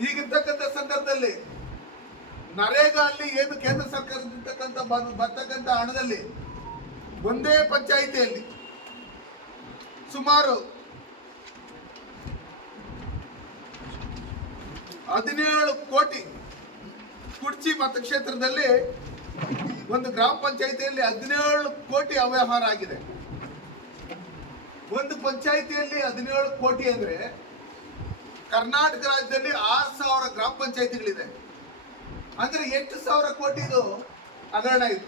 ಈಗಿರ್ತಕ್ಕಂಥ ಸಂದರ್ಭದಲ್ಲಿ ನರೇಗಾ ಅಲ್ಲಿ ಏನು ಕೇಂದ್ರ ಸರ್ಕಾರದಿಂದ ಬರ್ತಕ್ಕಂಥ ಹಣದಲ್ಲಿ ಒಂದೇ ಪಂಚಾಯಿತಿಯಲ್ಲಿ ಸುಮಾರು ಹದಿನೇಳು ಕೋಟಿ ಕುಡ್ಚಿ ಮತಕ್ಷೇತ್ರದಲ್ಲಿ ಒಂದು ಗ್ರಾಮ ಪಂಚಾಯಿತಿಯಲ್ಲಿ ಹದಿನೇಳು ಕೋಟಿ ಅವ್ಯವಹಾರ ಆಗಿದೆ. ಒಂದು ಪಂಚಾಯಿತಿಯಲ್ಲಿ ಹದಿನೇಳು ಕೋಟಿ ಅಂದ್ರೆ ಕರ್ನಾಟಕ ರಾಜ್ಯದಲ್ಲಿ ಆರು ಸಾವಿರ ಗ್ರಾಮ ಪಂಚಾಯಿತಿಗಳಿದೆ. ಅಂದ್ರೆ ಎಂಟು ಸಾವಿರ ಕೋಟಿದು ಹಗರಣ ಇದು.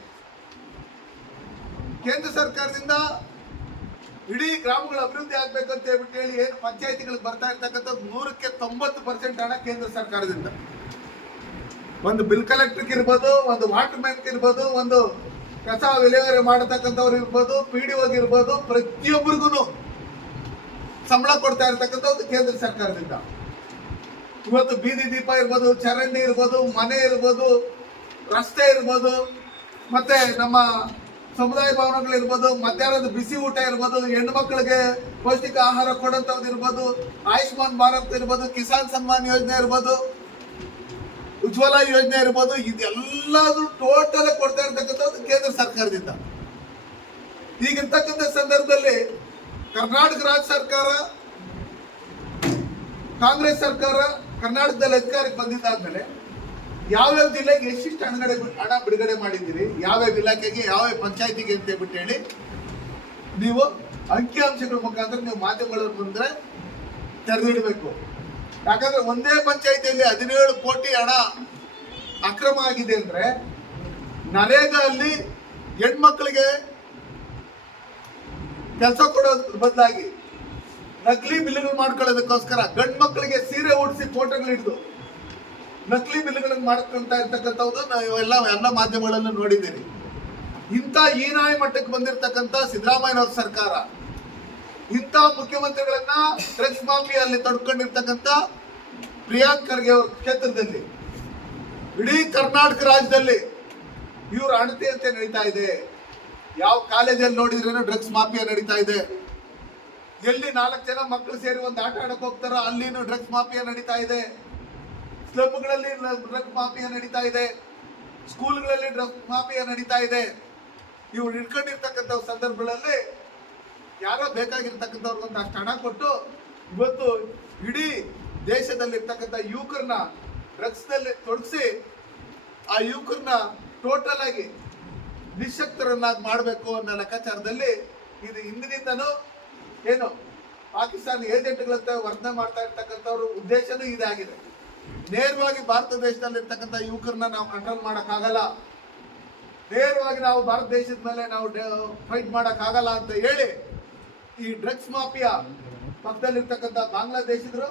ಕೇಂದ್ರ ಸರ್ಕಾರದಿಂದ ಇಡೀ ಗ್ರಾಮಗಳ ಅಭಿವೃದ್ಧಿ ಆಗ್ಬೇಕು ಅಂತ ಹೇಳ್ಬಿಟ್ಟು ಹೇಳಿ ಏನು ಪಂಚಾಯತಿಗಳಿಗೆ ಬರ್ತಾ ಇರ್ತಕ್ಕಂಥದ್ದು ನೂರಕ್ಕೆ ತೊಂಬತ್ತು ಪರ್ಸೆಂಟ್ ಹಣ ಕೇಂದ್ರ ಸರ್ಕಾರದಿಂದ. ಒಂದು ಬಿಲ್ ಕಲೆಕ್ಟರ್ ಇರ್ಬೋದು, ಒಂದು ವಾಟರ್ ಮ್ಯಾನ್ ಇರ್ಬೋದು, ಒಂದು ಕಸ ವಿಲೇವಾರಿ ಮಾಡತಕ್ಕಂಥವ್ರು ಇರ್ಬೋದು, ಪಿ ಡಿ ಇರ್ಬೋದು, ಪ್ರತಿಯೊಬ್ಬರಿಗೂ ಸಂಬಳ ಕೊಡ್ತಾ ಇರ್ತಕ್ಕಂಥದ್ದು ಕೇಂದ್ರ ಸರ್ಕಾರದಿಂದ. ಇವತ್ತು ಬೀದಿ ದೀಪ ಇರ್ಬೋದು, ಚರಂಡಿ ಇರ್ಬೋದು, ಮನೆ ಇರ್ಬೋದು, ರಸ್ತೆ ಇರ್ಬೋದು, ಮತ್ತೆ ನಮ್ಮ ಸಮುದಾಯ ಭವನಗಳು ಇರ್ಬೋದು, ಮಧ್ಯಾಹ್ನದ ಬಿಸಿ ಊಟ ಇರ್ಬೋದು ಹೆಣ್ಣು ಮಕ್ಕಳಿಗೆ ಪೌಷ್ಟಿಕ ಆಹಾರ ಕೊಡೋಂಥದ್ದು ಇರ್ಬೋದು, ಆಯುಷ್ಮಾನ್ ಭಾರತ್ ಇರ್ಬೋದು, ಕಿಸಾನ್ ಸಮ್ಮಾನ್ ಯೋಜನೆ ಇರ್ಬೋದು, ಉಜ್ವಲ ಯೋಜನೆ ಇರ್ಬೋದು ಇದೆಲ್ಲದು ಟೋಟಲ್ ಕೊಡ್ತಾ ಇರ್ತಕ್ಕಂಥದ್ದು ಕೇಂದ್ರ ಸರ್ಕಾರದಿಂದ. ಈಗಿರ್ತಕ್ಕಂಥ ಸಂದರ್ಭದಲ್ಲಿ ಕರ್ನಾಟಕ ರಾಜ್ಯ ಸರ್ಕಾರ, ಕಾಂಗ್ರೆಸ್ ಸರ್ಕಾರ ಕರ್ನಾಟಕದಲ್ಲಿ ಅಧಿಕಾರಕ್ಕೆ ಬಂದಿದ್ದಾದ್ಮೇಲೆ ಯಾವ್ಯಾವ ಜಿಲ್ಲೆಗೆ ಎಷ್ಟಿಷ್ಟು ಹಣಗಡೆ ಹಣ ಬಿಡುಗಡೆ ಮಾಡಿದ್ದೀರಿ? ಯಾವ್ಯಾವ ಇಲಾಖೆಗೆ, ಯಾವ್ಯಾವ ಪಂಚಾಯತಿಗೆ ಅಂತ ಹೇಳ್ಬಿಟ್ಟು ಹೇಳಿ ನೀವು ಅಂಕಿಅಂಶಗಳ ಮುಖಾಂತರ ನೀವು ಮಾಧ್ಯಮಗಳ ಮುಂದೆ ತೆರೆದಿಡಬೇಕು. ಯಾಕಂದ್ರೆ ಒಂದೇ ಪಂಚಾಯತಿಯಲ್ಲಿ ಹದಿನೇಳು ಕೋಟಿ ಹಣ ಅಕ್ರಮ ಆಗಿದೆ ಅಂದ್ರೆ ನರೇಗಾ ಅಲ್ಲಿ ಹೆಣ್ಮಕ್ಳಿಗೆ ಕೆಲಸ ಕೊಡೋದ್ರ ಬದಲಾಗಿ ನಕಲಿ ಬಿಲ್ಗಳು ಮಾಡ್ಕೊಳ್ಳೋದಕ್ಕೋಸ್ಕರ ಗಂಡು ಮಕ್ಕಳಿಗೆ ಸೀರೆ ಉಡಿಸಿ ಫೋಟೋಗಳು ಹಿಡಿದು ನಕಲಿ ಬಿಲ್ಗಳನ್ನು ಮಾಡ್ಕೊಂತ ಇರ್ತಕ್ಕಂಥದ್ದು ನಾವು ಎಲ್ಲ ಎಲ್ಲ ಮಾಧ್ಯಮಗಳಲ್ಲೂ ನೋಡಿದ್ದೀರಿ. ಇಂಥ ಹೀನಾಯ ಮಟ್ಟಕ್ಕೆ ಬಂದಿರತಕ್ಕಂಥ ಸಿದ್ದರಾಮಯ್ಯನವ್ರ ಸರ್ಕಾರ, ಇಂಥ ಮುಖ್ಯಮಂತ್ರಿಗಳನ್ನ ಡ್ರಗ್ಸ್ ಮಾಫಿಯಲ್ಲಿ ತಡ್ಕೊಂಡಿರ್ತಕ್ಕಂಥ ಪ್ರಿಯಾಂಕ್ ಖರ್ಗೆ ಅವ್ರ ಕ್ಷೇತ್ರದಲ್ಲಿ, ಇಡೀ ಕರ್ನಾಟಕ ರಾಜ್ಯದಲ್ಲಿ ಇವ್ರ ಅಣತಿಯಂತೆ ನಡೀತಾ ಇದೆ. ಯಾವ ಕಾಲೇಜಲ್ಲಿ ನೋಡಿದ್ರೇನು ಡ್ರಗ್ಸ್ ಮಾಫಿಯಾ ನಡೀತಾ ಇದೆ. ಎಲ್ಲಿ ನಾಲ್ಕು ಜನ ಮಕ್ಕಳು ಸೇರಿ ಒಂದು ಆಟ ಆಡಕ್ಕೆ ಹೋಗ್ತಾರೋ ಅಲ್ಲಿನೂ ಡ್ರಗ್ಸ್ ಮಾಫಿಯಾ ನಡೀತಾ ಇದೆ. ಸ್ಲಬ್ಗಳಲ್ಲಿ ಡ್ರಗ್ಸ್ ಮಾಫಿಯಾ ನಡೀತಾ ಇದೆ. ಸ್ಕೂಲ್ಗಳಲ್ಲಿ ಡ್ರಗ್ಸ್ ಮಾಫಿಯಾ ನಡೀತಾ ಇದೆ. ಇವ್ರು ಹಿಡ್ಕೊಂಡಿರ್ತಕ್ಕಂಥ ಸಂದರ್ಭಗಳಲ್ಲಿ ಯಾರೋ ಬೇಕಾಗಿರ್ತಕ್ಕಂಥವ್ರಿಗೊಂದು ಅಷ್ಟು ಹಣ ಕೊಟ್ಟು ಇವತ್ತು ಇಡೀ ದೇಶದಲ್ಲಿರ್ತಕ್ಕಂಥ ಯುವಕರನ್ನ ಡ್ರಗ್ಸ್ನಲ್ಲಿ ತೊಡಗಿಸಿ ಆ ಯುವಕರನ್ನ ಟೋಟಲ್ ಆಗಿ ನಿಶಕ್ತರನ್ನಾಗಿ ಮಾಡಬೇಕು ಅನ್ನೋ ಲೆಕ್ಕಾಚಾರದಲ್ಲಿ ಇದು ಹಿಂದಿನಿಂದನೂ ಏನು, ಪಾಕಿಸ್ತಾನ ಏಜೆಂಟ್ಗಳಂತ ವರ್ತನೆ ಮಾಡ್ತಾ ಇರ್ತಕ್ಕಂಥವ್ರ ಉದ್ದೇಶನೂ ಇದಾಗಿದೆ. ನೇರವಾಗಿ ಭಾರತ ದೇಶದಲ್ಲಿ ಇರ್ತಕ್ಕಂಥ ಯುವಕರನ್ನ ನಾವು ಕಂಟ್ರೋಲ್ ಮಾಡೋಕ್ಕಾಗಲ್ಲ. ನೇರವಾಗಿ ನಾವು ಭಾರತ ದೇಶದ ಮೇಲೆ ನಾವು ಫೈಟ್ ಮಾಡೋಕ್ಕಾಗಲ್ಲ ಅಂತ ಹೇಳಿ ಈ ಡ್ರಗ್ಸ್ ಮಾಫಿಯಾ ಪಕ್ಕದಲ್ಲಿರ್ತಕ್ಕಂಥ ಬಾಂಗ್ಲಾದೇಶದ್ರು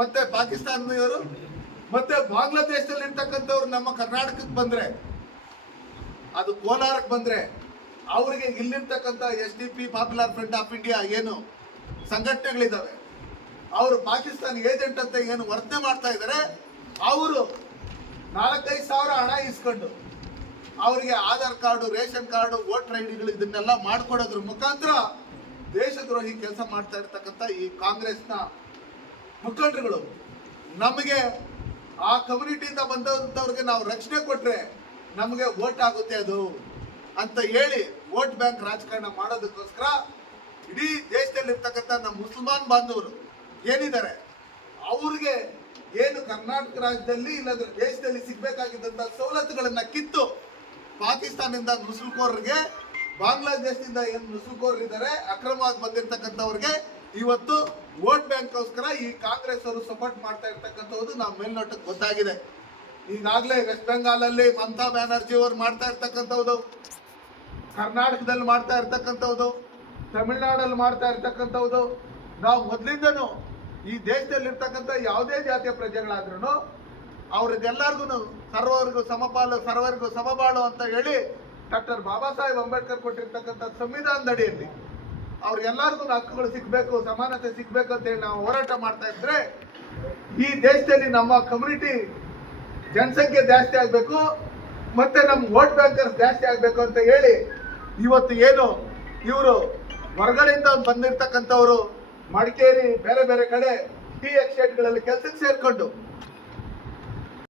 ಮತ್ತೆ ಪಾಕಿಸ್ತಾನದವರು, ಮತ್ತೆ ಬಾಂಗ್ಲಾದೇಶದಲ್ಲಿ ಇರ್ತಕ್ಕಂಥವ್ರು ನಮ್ಮ ಕರ್ನಾಟಕಕ್ಕೆ ಬಂದ್ರೆ, ಅದು ಕೋಲಾರಕ್ಕೆ ಬಂದ್ರೆ ಅವರಿಗೆ ಇಲ್ಲಿರ್ತಕ್ಕಂಥ S D P popular front of India ಏನು ಸಂಘಟನೆಗಳಿದ್ದಾವೆ, ಅವರು ಪಾಕಿಸ್ತಾನ ಏಜೆಂಟ್ ಅಂತ ಏನು ವರ್ತನೆ ಮಾಡ್ತಾ ಇದ್ದಾರೆ, ಅವರು ನಾಲ್ಕೈದು ಸಾವಿರ ಹಣ ಇಸ್ಕೊಂಡು ಅವರಿಗೆ Aadhaar card, ration card, voter I ಡಿಗಳು ಇದನ್ನೆಲ್ಲ ಮಾಡ್ಕೊಡೋದ್ರ ಮುಖಾಂತರ ದೇಶದ್ರೋಹಿ ಕೆಲಸ ಮಾಡ್ತಾ ಇರ್ತಕ್ಕಂಥ ಈ ಕಾಂಗ್ರೆಸ್ನ ಮುಖಂಡರುಗಳು, ನಮಗೆ ಆ ಕಮ್ಯುನಿಟಿಯಿಂದ ಬಂದಂಥವ್ರಿಗೆ ನಾವು ರಕ್ಷಣೆ ಕೊಟ್ಟರೆ ನಮಗೆ ವೋಟ್ ಆಗುತ್ತೆ ಅದು. ಅಂತ ಹೇಳಿ ವೋಟ್ ಬ್ಯಾಂಕ್ ರಾಜಕಾರಣ ಮಾಡೋದಕ್ಕೋಸ್ಕರ ಇಡೀ ದೇಶದಲ್ಲಿರ್ತಕ್ಕಂಥ ನಮ್ಮ ಮುಸಲ್ಮಾನ್ ಬಾಂಧವರು ಏನಿದ್ದಾರೆ, ಅವ್ರಿಗೆ ಏನು ಕರ್ನಾಟಕ ರಾಜ್ಯದಲ್ಲಿ ಇಲ್ಲಾಂದ್ರೆ ದೇಶದಲ್ಲಿ ಸಿಗ್ಬೇಕಾಗಿದ್ದಂಥ ಸವಲತ್ತುಗಳನ್ನ ಕಿತ್ತು ಪಾಕಿಸ್ತಾನದಿಂದ ನುಸುಳ್ಕೋರ್ರಿಗೆ ಬಾಂಗ್ಲಾದೇಶದಿಂದ ಏನು ನುಸುಲ್ಕೋರ್ ಇದ್ದಾರೆ ಅಕ್ರಮವಾಗಿ ಬಂದಿರತಕ್ಕಂಥವ್ರಿಗೆ ಇವತ್ತು ವೋಟ್ ಬ್ಯಾಂಕ್ಗೋಸ್ಕರ ಈ ಕಾಂಗ್ರೆಸ್ ಅವರು ಸಪೋರ್ಟ್ ಮಾಡ್ತಾ ಇರ್ತಕ್ಕಂಥದ್ದು ನಾವು ಮೇಲ್ನೋಟಕ್ಕೆ ಗೊತ್ತಾಗಿದೆ. ಈಗಾಗಲೇ ವೆಸ್ಟ್ ಬೆಂಗಾಲಲ್ಲಿ ಮಮತಾ ಬ್ಯಾನರ್ಜಿ ಅವರು ಮಾಡ್ತಾ ಇರ್ತಕ್ಕಂಥದ್ದು. ಕರ್ನಾಟಕದಲ್ಲಿ ಮಾಡ್ತಾ ಇರ್ತಕ್ಕಂಥದ್ದು ತಮಿಳ್ನಾಡಲ್ಲಿ ಮಾಡ್ತಾ ಇರ್ತಕ್ಕಂಥದ್ದು ನಾವು ಮೊದಲಿಂದನೂ ಈ ದೇಶದಲ್ಲಿ ಇರ್ತಕ್ಕಂಥ ಯಾವುದೇ ಜಾತಿಯ ಪ್ರಜೆಗಳಾದ್ರೂ ಅವ್ರಿಗೆಲ್ಲರಿಗೂ ಸರ್ವರಿಗೂ ಸಮಪಾಲು, ಸರ್ವರಿಗೂ ಸಮಬಾಳು ಅಂತ ಹೇಳಿ ಡಾಕ್ಟರ್ ಬಾಬಾ ಸಾಹೇಬ್ ಅಂಬೇಡ್ಕರ್ ಕೊಟ್ಟಿರ್ತಕ್ಕಂಥ ಸಂವಿಧಾನದ ಅಡಿಯಲ್ಲಿ ಅವ್ರಿಗೆಲ್ಲರಿಗೂ ಹಕ್ಕುಗಳು ಸಿಗಬೇಕು, ಸಮಾನತೆ ಸಿಗಬೇಕು ಅಂತ ಹೇಳಿ ನಾವು ಹೋರಾಟ ಮಾಡ್ತಾ ಇದ್ರೆ ಈ ದೇಶದಲ್ಲಿ ನಮ್ಮ ಕಮ್ಯುನಿಟಿ ಜನಸಂಖ್ಯೆ ಜಾಸ್ತಿ ಆಗಬೇಕು, ಮತ್ತೆ ನಮ್ಮ ವೋಟ್ ಬ್ಯಾಂಕರ್ಸ್ ಜಾಸ್ತಿ ಆಗಬೇಕು ಅಂತ ಹೇಳಿ ಇವತ್ತು ಏನು ಇವರು ಹೊರಗಡೆಯಿಂದ ಬಂದಿರ್ತಕ್ಕಂಥವ್ರು ಮಡಿಕೇರಿ ಬೇರೆ ಬೇರೆ ಕಡೆ ಟೀ ಎಕ್ಸ್ಟೇಟ್ಗಳಲ್ಲಿ ಕೆಲಸಕ್ಕೆ ಸೇರ್ಕೊಂಡು